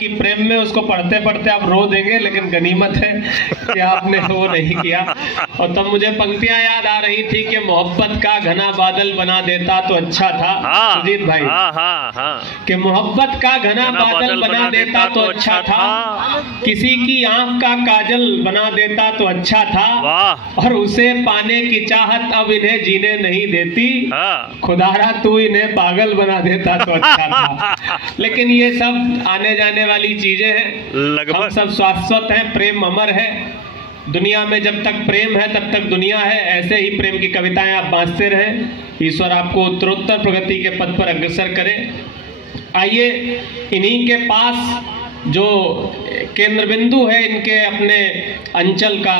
कि प्रेम में उसको पढ़ते पढ़ते आप रो देंगे, लेकिन गनीमत है कि आपने वो नहीं किया। और तब मुझे पंक्तियां याद आ रही थी कि मोहब्बत का घना बादल बना देता तो अच्छा था। सुजीत भाई, कि मोहब्बत का घना बादल बना देता तो अच्छा था, किसी की आंख का काजल बना देता तो अच्छा था, और उसे पाने की चाहत अब इन्हें जीने नहीं देती, खुदारा तू इन्हें पागल बना देता तो अच्छा था। लेकिन ये सब आने जाने वाली चीजें हैं, हम सब शाश्वत हैं, प्रेम अमर है। दुनिया में जब तक प्रेम है तब तक दुनिया है। ऐसे ही प्रेम की कविताएं आप बांटते रहें, ईश्वर आपको उत्तरोत्तर प्रगति के पथ पर अग्रसर करे। आइए इन्हीं के पास जो केंद्र बिंदु है इनके अपने अंचल का,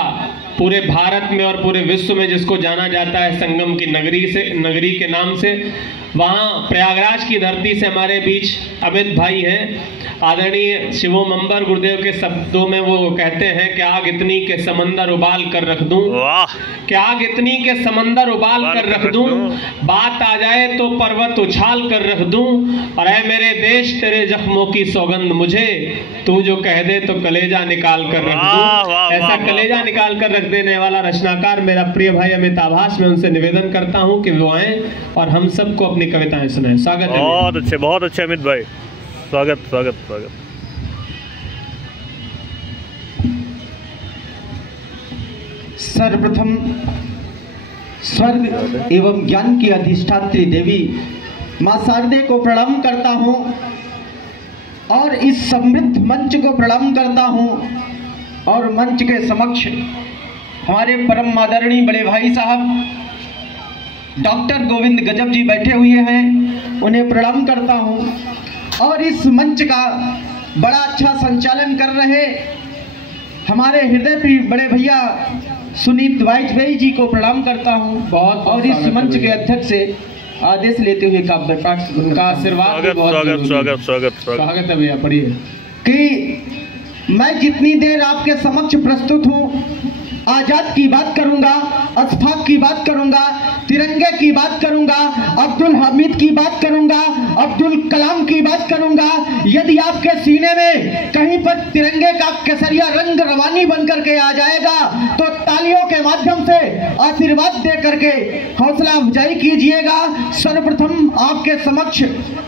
पूरे भारत में और पूरे विश्व में जिसको जाना जाता है संगम की नगरी के नाम से, वहाँ प्रयागराज की धरती से हमारे बीच अमित भाई हैं। आदरणीय शिवोम अंबर गुरुदेव के शब्दों में वो कहते हैं कि आग इतनी के समंदर उबाल कर रख दूं, कि आग इतनी के समंदर उबाल कर रख दूं, बात आ जाए तो पर्वत उछाल कर रख दूं, और ऐ मेरे देश तेरे जख्मों की सौगंध मुझे, तू जो कह दे तो कलेजा निकाल कर रख दूं। ऐसा कलेजा निकाल कर रख देने वाला रचनाकार मेरा प्रिय भाई अमित आभास, मैं उनसे निवेदन करता हूं कि वो आए और हम सबको अपनी कविताएं सुनाएं। स्वागत है। बहुत अच्छे अमित भाई, स्वागत स्वागत स्वागत। सर्वप्रथम स्वर्ग एवं ज्ञान की अधिष्ठात्री देवी मां शारदे को प्रणाम करता हूं, और इस समृद्ध मंच को प्रणाम करता हूं, और मंच के समक्ष हमारे परम आदरणीय बड़े भाई साहब डॉक्टर गोविंद गजब जी बैठे हुए हैं, उन्हें प्रणाम करता हूं, और इस मंच का बड़ा अच्छा संचालन कर रहे हमारे हृदय प्रिय बड़े भैया सुनीत वाजपेयी जी को प्रणाम करता हूं बहुत, और इस मंच के अध्यक्ष से आदेश लेते हुए काव्य पाठ उनका आशीर्वाद स्वागत है भैया। पढ़िए कि मैं जितनी देर आपके समक्ष प्रस्तुत हूं, आजाद की बात करूंगा, अशफाक की बात करूंगा, तिरंगे की बात करूंगा, अब्दुल हामिद की बात करूंगा, अब्दुल कलाम की बात करूंगा। यदि आपके सीने में कहीं पर तिरंगे का केसरिया रंग रवानी बन करके आ जाएगा तो तालियों के माध्यम से आशीर्वाद दे करके हौसला अफजाई कीजिएगा। सर्वप्रथम आपके समक्ष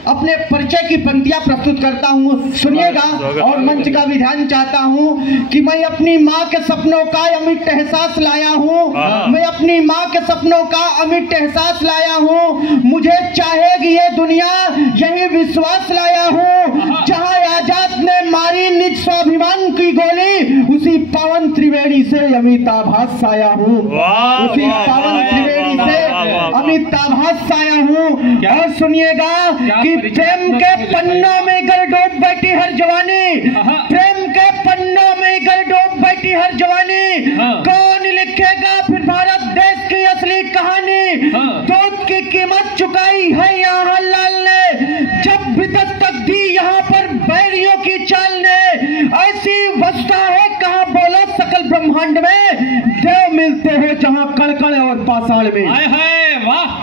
अपने परिचय की पंक्तियां प्रस्तुत करता हूं, सुनिएगा, और मंच का भी ध्यान चाहता हूं कि मैं अपनी माँ के सपनों का अमिट एहसास लाया हूँ, मैं अपनी माँ के सपनों का अमिट एहसास लाया हूँ, मुझे चाहेगी ये दुनिया यही विश्वास लाया हूँ, जहाँ आजाद ने मारी निज स्वाभिमान की गोली, उसी पावन त्रिवेणी से अमित आभास आया हूँ, उसी पावन त्रिवेणी से अमित आभास आया हूँ। और सुनिएगा कि प्रेम के पन्नों में गर डूब बैठी हर जवानी, प्रेम के पन्नों में गर डूब बैठी हर जवानी, कौन लिखेगा फिर भारत देश की असली कहानी, दूध की कीमत चुकाई है यहाँ लाल ने, जब भी दस्तक दी यहाँ पर बैरियों की चाल ने, ऐसी वस्ता है कहाँ बोलो सकल ब्रह्मांड में, देव मिलते हो जहाँ कड़कड़ और पाषाण में, वाह,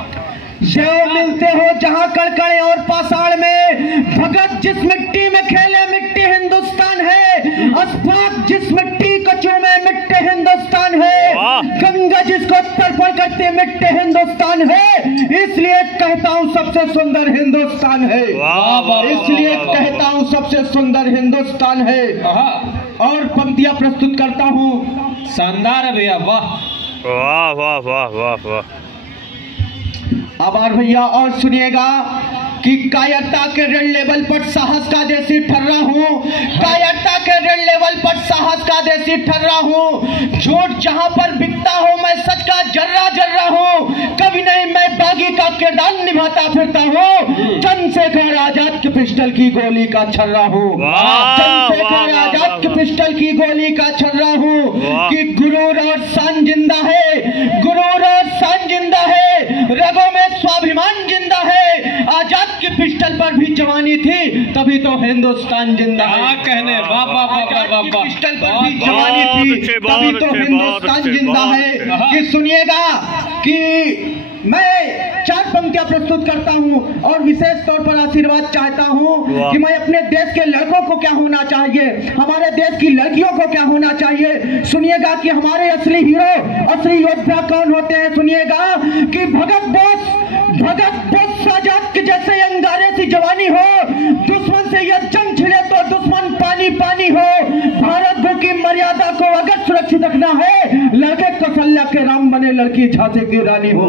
देव मिलते हो जहाँ कड़कड़ और पाषाण में, भगत जिस मिट्टी में खेले मिट्टी हिंदुस्तान है, अशफाक जिस मिट्टी को चूमे मिट्टी हिंदुस्तान है, गंगा जिसको तर्पण करते मिट्टी हिंदुस्तान है, इसलिए कहता हूँ सबसे सुंदर हिंदुस्तान है, इसलिए कहता हूँ सबसे सुंदर हिंदुस्तान है। और पंक्तियां प्रस्तुत करता हूँ। शानदार है भैया, वाह वाह वाह वाह वाह वाह, आभार भैया। और सुनिएगा कि कायरता के रेड लेवल पर साहस का देसी ठर्रा हूँ, कायरता के रेड लेवल पर साहस का देसी ठर्रा हूँ, झूठ जहाँ पर बिकता हो मैं सच का जर्रा जर्रा हूँ, कभी नहीं मैं बागी का किरदार निभाता फिरता हूँ, चंद्रशेखर आजाद की पिस्टल की गोली का छर्रा हूँ, चंद्रशेखर आजाद की पिस्टल की गोली का छर्रा हूँ, कि गुरूर और शान जिंदा है, गुरूर और शान जिंदा है, रगों में स्वाभिमान जिंदा है, आजाद की पिस्टल पर भी जवानी थी तभी तो हिंदुस्तान जिंदा है, कहने पिस्टल पर भी जवानी थी तभी तो हिंदुस्तान जिंदा है। कि सुनिएगा कि मैं 4 पंक्तियां प्रस्तुत करता हूं और विशेष तौर पर आशीर्वाद चाहता हूं कि मैं अपने देश के लड़कों को क्या होना चाहिए, हमारे देश की लड़कियों को क्या होना चाहिए। सुनिएगा कि हमारे असली हीरो, असली योद्धा कौन होते हैं। सुनिएगा कि भगत बोस साजाद के जैसे अंगारे सी जवानी हो, दुश्मन से यह जंग छिड़े तो दुश्मन पानी पानी हो। भारत भू की मर्यादा को अगर सुरक्षित रखना है, लड़के कौशल्या के राम बने, लड़की झांसी की रानी हो।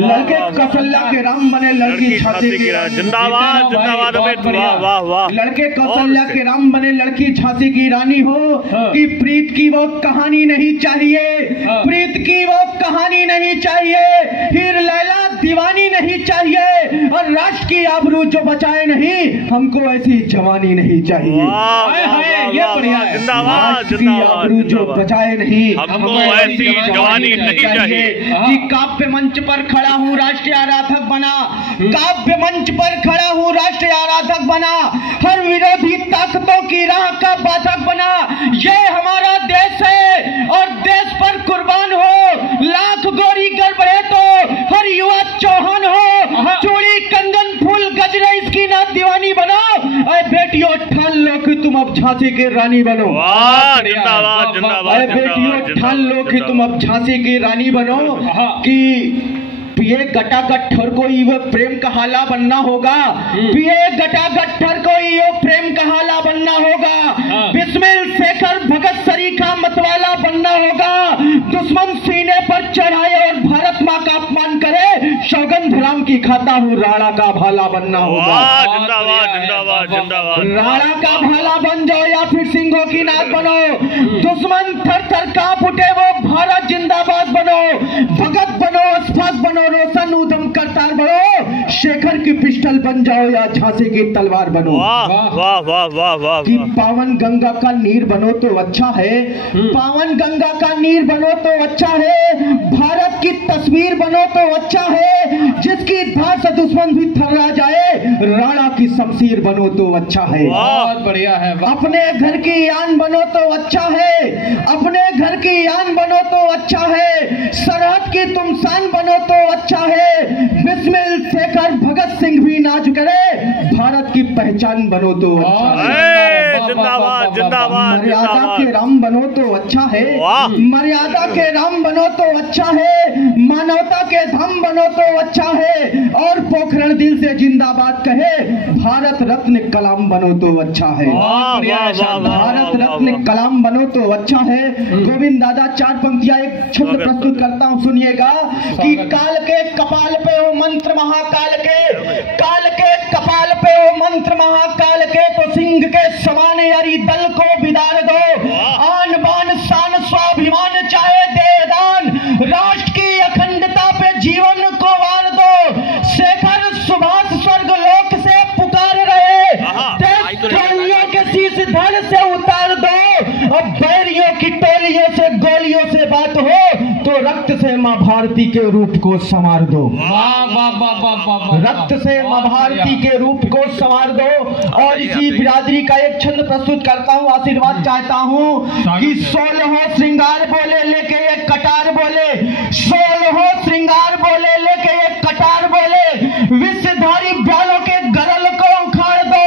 लड़के कौशल्या के राम बने, लड़की झांसी की रानी। जिंदाबाद जिंदाबाद अमित, वाह वाह वाह। लड़के कौशल्या के राम बने, लड़की झांसी की रानी हो। कि प्रीत की वो कहानी नहीं चाहिए, प्रीत की वो कहानी नहीं चाहिए, फिर लैला दीवानी नहीं चाहिए, और राष्ट्र की आबरू जो बचाए नहीं, हमको ऐसी जवानी नहीं चाहिए। ये बढ़िया है। जिंदाबाद राष्ट्र की आबरू जो बचाए नहीं, हमको ऐसी जवानी नहीं चाहिए। कि काव्य मंच पर खड़ा हूँ राष्ट्रीय आराधक बना, काव्य मंच पर खड़ा हूँ राष्ट्रीय आराधक बना, हर विरोधी ताकतों की राह का बाधक बना। ये हमारा देश है और देश पर कुर्बान हो, लाख गोरी गड़बड़े तो हर युवा चौहान हो। चूड़ी कंगन फूल गजरे इसकी ना दीवानी बनो, अरे बेटियों ठान लो कि तुम अब झांसी की रानी बनो। जिंदाबाद जिंदाबाद। अरे बेटियों ठान लो कि तुम अब झांसी की रानी बनो। कि पिए गटागट्ठर को वो प्रेम का हाला बनना होगा, पिए गटागट्ठर को वो प्रेम का हाला बनना होगा। बिस्मिल शेखर भगत सरीखा मतवाला बनना होगा। दुश्मन सीने पर चढ़ाए और भारत माँ का अपमान करे, सौगंध राम की खाता हूँ राणा का भाला बनना होगा। जिंदाबाद जिंदाबाद जिंदाबाद। राणा का भाला बन जाओ या फिर सिंहों की नाक बनो। दुश्मन थर थर कांप उठे, वो भारत जिंदाबाद बनो। भगत बनो, अशफाक बनो, रोशन उधम करतार बनो, शेखर की पिस्टल बन जाओ या झांसी की तलवार बनो। वाह वाह वाह वाह वाह। कि पावन गंगा का नीर बनो तो अच्छा है, पावन गंगा का नीर बनो तो अच्छा है, भारत की तस्वीर बनो तो अच्छा है, जिसकी धार से दुश्मन भी थर्रा जाए, राणा की शमशीर बनो तो अच्छा है। बहुत बढ़िया है। अपने घर की आन बनो तो अच्छा है, अपने घर की आन बनो तो अच्छा है, सरहद की तुम शान बनो तो अच्छा है। बिस्मिल शेखर भगत सिंह भी नाच करे, भारत की पहचान बनो तो अच्छा है। जिंदाबाद जिंदाबाद। मर्यादा के राम बनो तो अच्छा है, मर्यादा के राम बनो तो अच्छा है, मानवता के धम बनो तो अच्छा है, और पोखरण दिल से जिंदाबाद कहे, भारत रत्न कलाम बनो तो अच्छा है। भारत रत्न कलाम बनो तो अच्छा है। गोविंद दादा 4 पंक्तियां एक छंद प्रस्तुत करता हूं, सुनिएगा। कि काल के कपाल पे हो मंत्र महाकाल के, काल के कपाल पे हो मंत्र महाकाल के, तो सिंह के समान यारी दल को बिदार दो। आन बान शान स्वाभिमान चाहे दे दान, राष्ट्र की अखंडता पे जीवन को वार दो। शेखर सुभाष स्वर्ग लोक से पुकार रहे, देशद्रोहियों के शीश धड़ से उतार दो। अब बैरियों की टोलियों से गोलियों से बात हो, तो रक्त से मां भारती के रूप को संवार दो। रक्त से मां भारती के रूप को संवार दो। और इसी बिरादरी का एक छंद प्रस्तुत करता हूँ, आशीर्वाद चाहता हूँ। कि 16 श्रृंगार बोले लेके एक कटार बोले, 16 श्रृंगार बोले लेके एक कटार बोले, विषधारी ब्यालों के गरल को उखाड़ दो।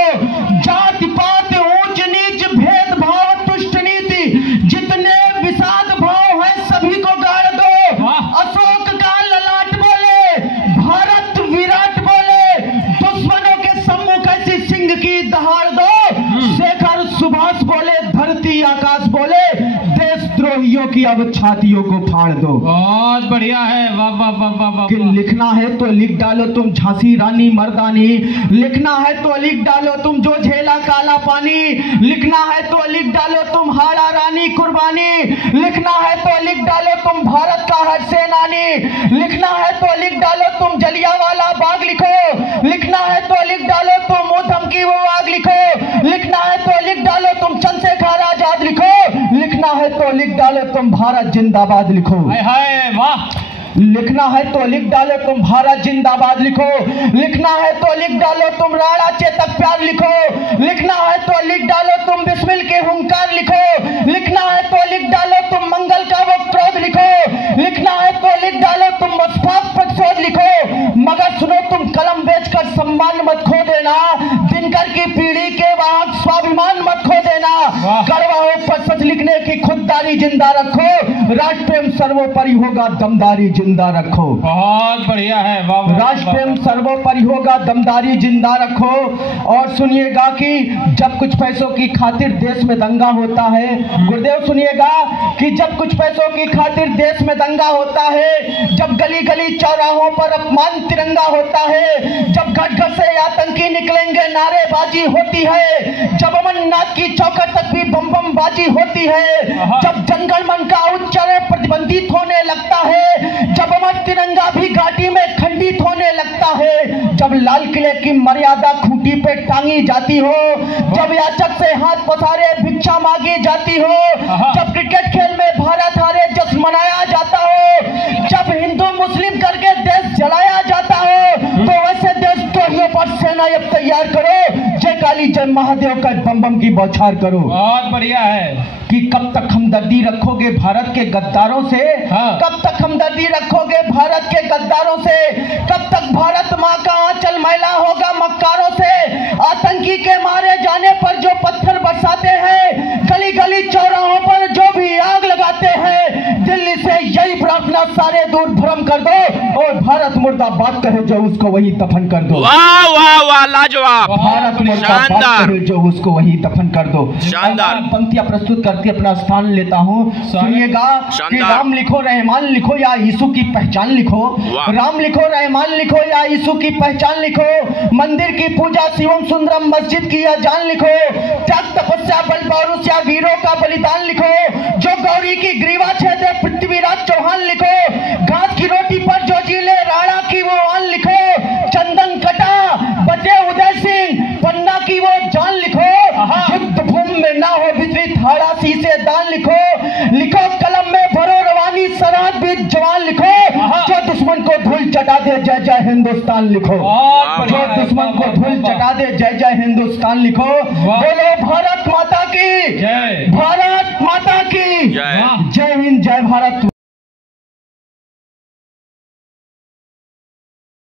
जाति पात ऊंच नीच भेदभाव तुष्ट नीति, जितने विषाद भाव है सभी को गाड़ दो। अशोक का ललाट बोले, भारत विराट बोले, दुश्मनों के सम्मुख ऐसी सिंह की दहाड़ दो। शेखर सुभाष बोले, धरती आकाश बोले, देशद्रोहियों की अब छातियों को फाड़ दो। बहुत बढ़िया है। वाह वाह वाह वाह वाह। कि लिखना है तो लिख डालो तुम झांसी रानी मर्दानी, लिखना है तो लिख डालो तुम जो झेला काला पानी, लिखना है तो लिख डालो तुम हाड़ा रानी कुर्बानी, लिखना है तो लिख डालो तुम भारत का हर सेनानी, लिखना है तो लिख डालो तुम जलियांवाला बाग लिखो, लिखना है तो लिख डालो तुम ऊधम की वो आग लिखो, लिखना है तो लिख डालो तुम चंद्रशेखर आजाद लिखो, लिखना है तो लिख डालो तुम भारत जिंदाबाद लिखो। हाय वाह। लिखना है तो लिख डालो तुम भारत जिंदाबाद लिखो, लिखना है तो लिख डालो तुम राणा चेतक प्यार लिखो, लिखना है तो लिख डालो तुम बिस्मिल के हुंकार लिखो, लिखना है तो लिख डालो तुम मंगल का वो क्रोध लिखो, लिखना है तो लिख डालो तुम मुस्तफा सम्मान मत खो देना, दिनकर की पीढ़ी के वाहक स्वाभिमान मत खो देना, करवाओ पर सच लिखने की खुददारी जिंदा रखो, राष्ट्र प्रेम सर्वोपरि होगा दमदारी जिंदा रखो। बहुत बढ़िया है, राष्ट्र प्रेम सर्वोपरि होगा दमदारी जिंदा रखो। और सुनिएगा कि जब कुछ पैसों की खातिर देश में दंगा होता है, गुरुदेव सुनिएगा कि जब कुछ पैसों की खातिर देश में दंगा होता है, जब गली गली चौराहों पर अपमान तिरंगा होता है, जब घर घर से आतंकी निकलेंगे नारेबाजी होती है, जब अमरनाथ की चौखट तक भी बम बम बाजी होती है, जब जनगण मन का उच्चारण प्रतिबंधित होने लगता है, जब अमर तिरंगा भी घाटी में खंडित होने लगता है, जब लाल किले की मर्यादा खूंटी पे टांगी जाती हो, जब याचक से हाथ पसारे भिक्षा मांगी जाती हो, जब क्रिकेट खेल में भारत हारे जश्न मनाया जाता हो, जब हिंदू मुस्लिम करके देश जलाया जाता हो, तो वैसे देशद्रोहियों पर सेना अब तैयार करो, जय काली जय महादेव का बम बम की बौछार करो। बहुत बढ़िया है कि कब तक हमदर्दी रखोगे भारत के गद्दारों से, कब तक हमदर्दी रखोगे भारत के गद्दारों से, कब तक भारत माँ का आंचल मैला होगा मक्कारों से, आतंकी के मारे जाने पर जो पत्थर बरसाते हैं, गली गली चौराहों पर जो भी आग लगाते हैं, दिल्ली से यही प्रार्थना सारे दूर भ्रम कर दो, और भारत मुर्दाबाद कहे जो उसको वही दफन कर दो। वाह वाह वाह, लाजवाब, भारत मुर्दाबाद कहे जो उसको वही दफन कर दो। शानदार पंक्तियां प्रस्तुत करके अपना स्थान लेता हूँ। सुनिएगा कि राम लिखो रहमान लिखो या यीशु की पहचान लिखो, राम लिखो रहमान लिखो या यीशु की पहचान लिखो, मंदिर की पूजा शिवम सुंदरम मस्जिद की अजान लिखो, त्याग तपस्या बल पौरुष या वीरों का बलिदान लिखो, जो गौरी की ग्रीवा छेदे पृथ्वीराज चौहान लिखो, घास की रोटी पर जो जीले राणा की वो आन लिखो, चंदन कटा बचे उदय सिंह पन्ना की वो जान लिखो, युद्ध भूमि में ना हो वितरित हाड़ा शीशे दान लिखो, लिखो कलम में भरो रवानी सरहद बीच जवान लिखो, जो दुश्मन को धूल चटा दे जय जय हिंदुस्तान लिखो, जो दुश्मन को धूल चटा दे जय जय हिंदुस्तान लिखो। बोलो भारत माता की जय।